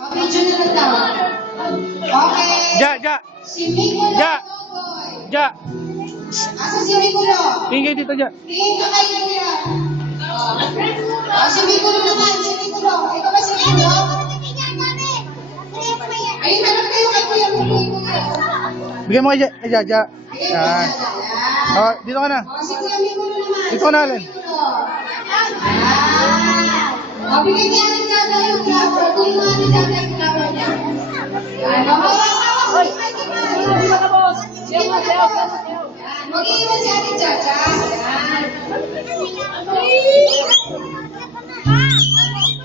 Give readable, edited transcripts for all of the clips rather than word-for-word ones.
Video na lang daw. Okay. Ja. Si Mikulo. Ja. Ja. Asa si Mikulo? Tingin dito, Ja. Tingin ka kayo kuya. Si Mikulo naman, si Mikulo. Ikaw ba si Mikulo? Ayun, hanap kayo kay Kuya Mikulo. Bigyan mo kay Ja. Ja. Yan. Oh, dito ka na. Si Kuya Mikulo naman. Dito ka na, Alin. Bigyan niya ng Jaja yung flower. Kung mga ni Jaja yung flower niya. Mag-iwan si Ate Jaja.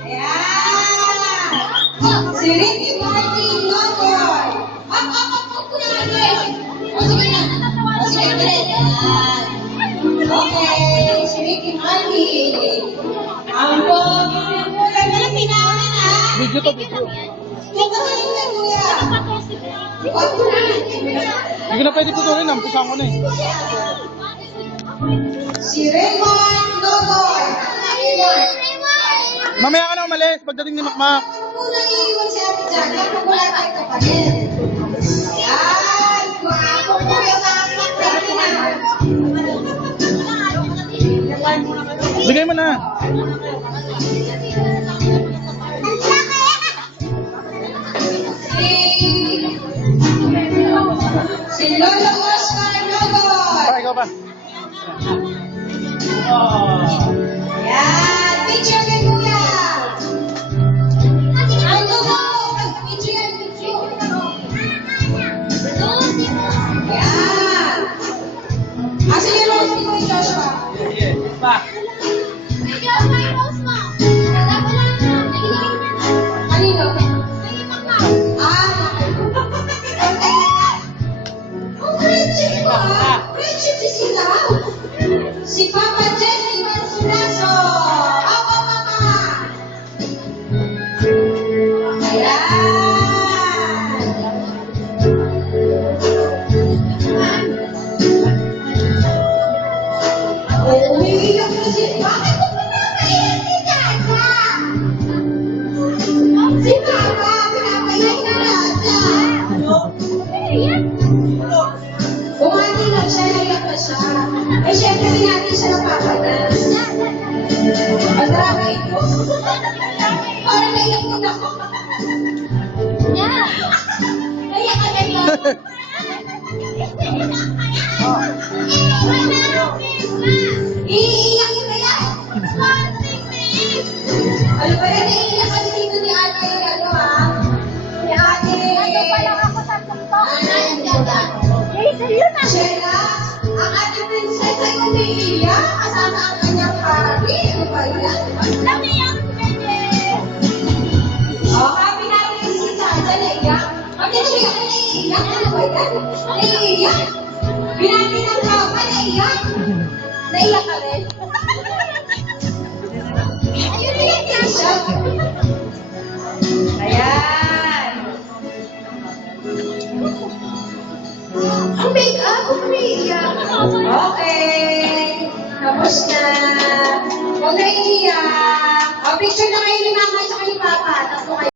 Ayan. Si Ricky Martin Logoy. Up ko na agad. O sige na. O sige na. Okay. Si Ricky Martin. Ang Video to, video. Hindi ko na pwede putulin. Nampusan ko na eh. Si Raymond Logoy. Mamaya ka na umalis pagdating ni Makmak. Kung nag-iiwan si Ate Jaja, kung wala tayo kapatid. Ayan. Kung po yung Bigay mo na. Si Lolo Oscar Logoy. Ikaw ba? Ayan. Picture kay Kuya. Ang dugo. Picture yan, picture. Ayan. Asa yung rose ni Kuya Joshua? Kanino? Ang friendship ko ah. Friendship si sila. Si Papa Jesse Mansuraso. Papa, Papa. Ayan. Umiiyak na si... Bakit ko pinapaiyak si Jaja? Si Papa, pinapaiyak na Jaja. Umati lang siya, naiyak na siya. Eh, syempre, binati siya ng papa niya. Ang drama ito. Parang naiyak din ako. Naiyak ka din lang. Iiyak yun na yan. Ano ba yan? Naiiyak ka din dito ni Ate, ano ha? Ni Ate. Sheila, ang ating princess ay umiiyak kasama ang kanyang hari. Ano ba yan? Happy natin si Jaja naiyak. Pati siya ka naiiyak. Ano ba yan? Naiiyak. Binati ng papa, naiiyak. Naiyak ka rin. Ayun, naiyak din siya. Ayan. Ang make-up, umiiyak. Okay. Tapos na. Huwag na iiyak. O, picture na kayo ni Mama at ni Papa. Tatlo kayo.